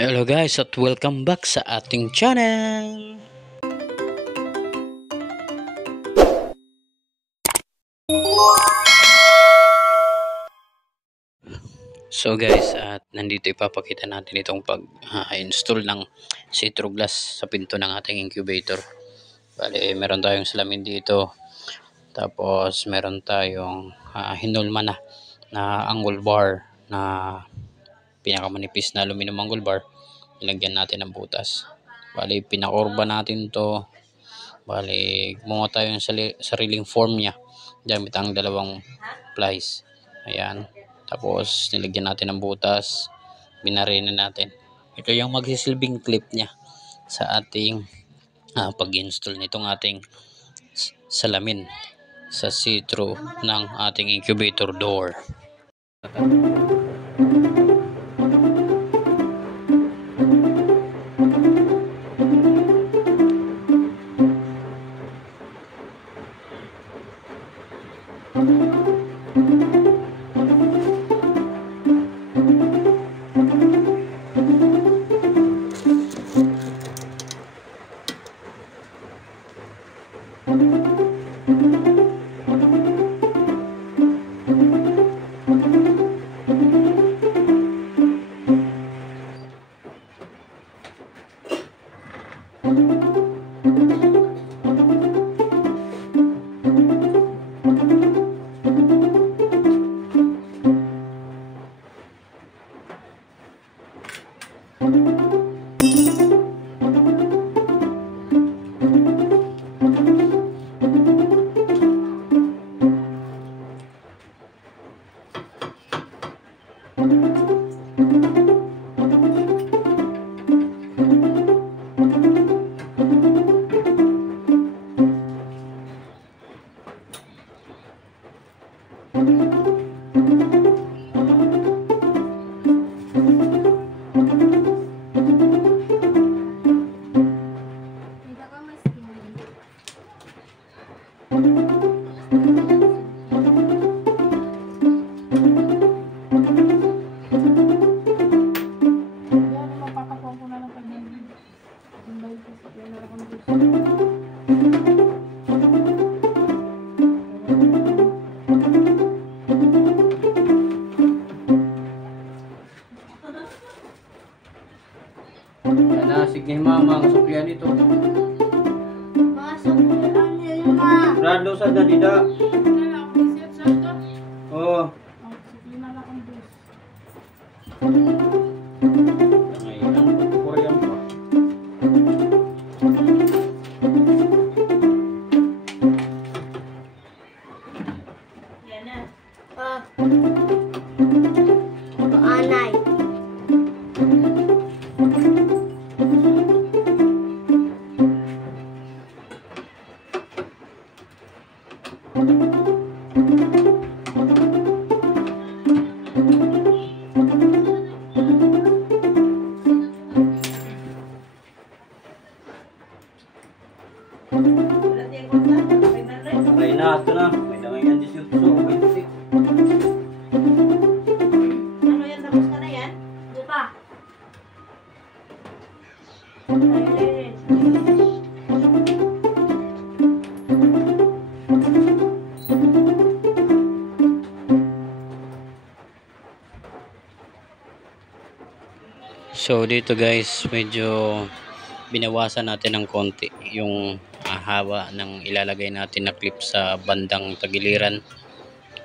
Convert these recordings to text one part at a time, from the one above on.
Hello guys at welcome back sa ating channel. So guys, at nandito ipapakita natin itong pag-install ng Citro Glass sa pinto ng ating incubator. Bale, meron tayong salamin dito. Tapos meron tayong hinulma na angle bar na pinakamanipis na aluminum angle bar. Ilagyan natin ng butas. Bale, pinakorba natin to. Bale, gumawa tayo ng sariling form niya gamit ang dalawang plies. Ayan. Tapos nilagyan natin ng butas, binarina natin. Ito yung magsisilbing clip niya sa ating pag-install nitong ating salamin sa Citro ng ating incubator door. Sige mama, ang sukyan ito. Masukyan niyo ma. Rado sa dadida. Oh. Ngayon, Korean pa. Yan na. Anay. Okay na, ito na. May damay yan 18. Ano yan? Tapos ka na yan? Di pa. So dito guys, medyo binawasan natin ng konti yung haba ng ilalagay natin na clip sa bandang tagiliran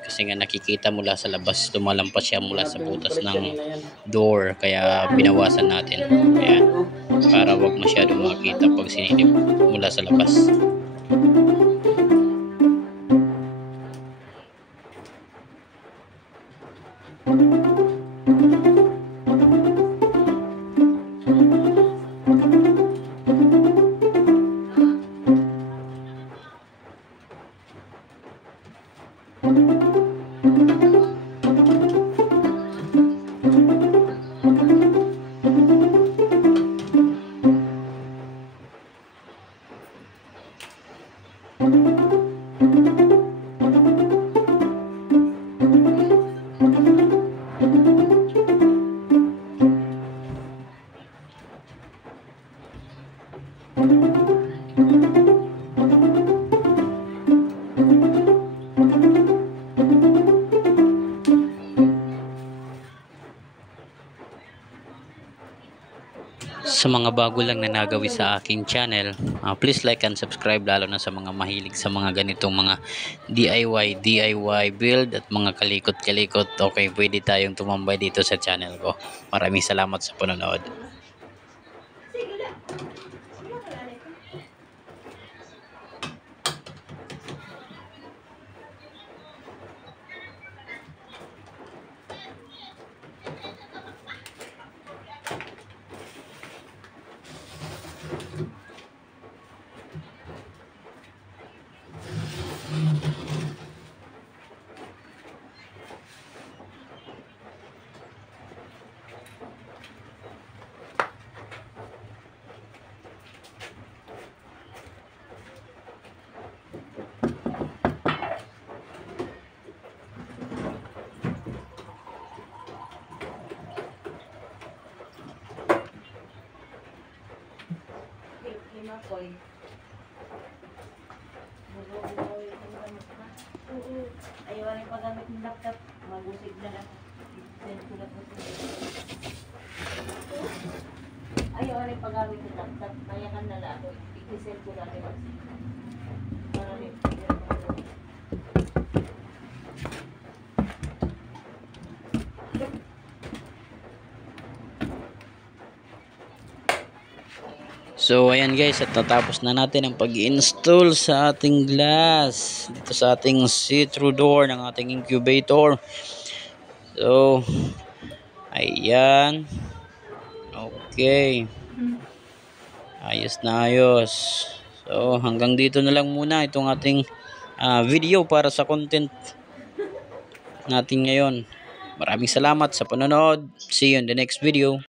kasi nga nakikita mula sa labas, lumalampas siya mula sa butas ng door, kaya binawasan natin. Ayan, para wag masyadong makita pag sinilip mula sa labas. Sa mga bago lang na nagawi sa aking channel, please like and subscribe, lalo na sa mga mahilig sa mga ganitong mga DIY build at mga kalikot-kalikot. Okay, pwede tayong tumambay dito sa channel ko. Maraming salamat sa panonood. Sige lang. Ano ka lang ito? Lima koy. Ayaw na yung paggamit ng laptop. Magusig na lang. Send ko lang po sa ayaw na yung paggamit ng laptop. Kaya ka na lang. I-send ko lang. Para rin. So ayan guys, at natapos na natin ang pag-install sa ating glass dito sa ating see-through door ng ating incubator. So ayan, okay, ayos na ayos. So hanggang dito na lang muna itong ating video para sa content natin ngayon. Maraming salamat sa panonood. See you in the next video.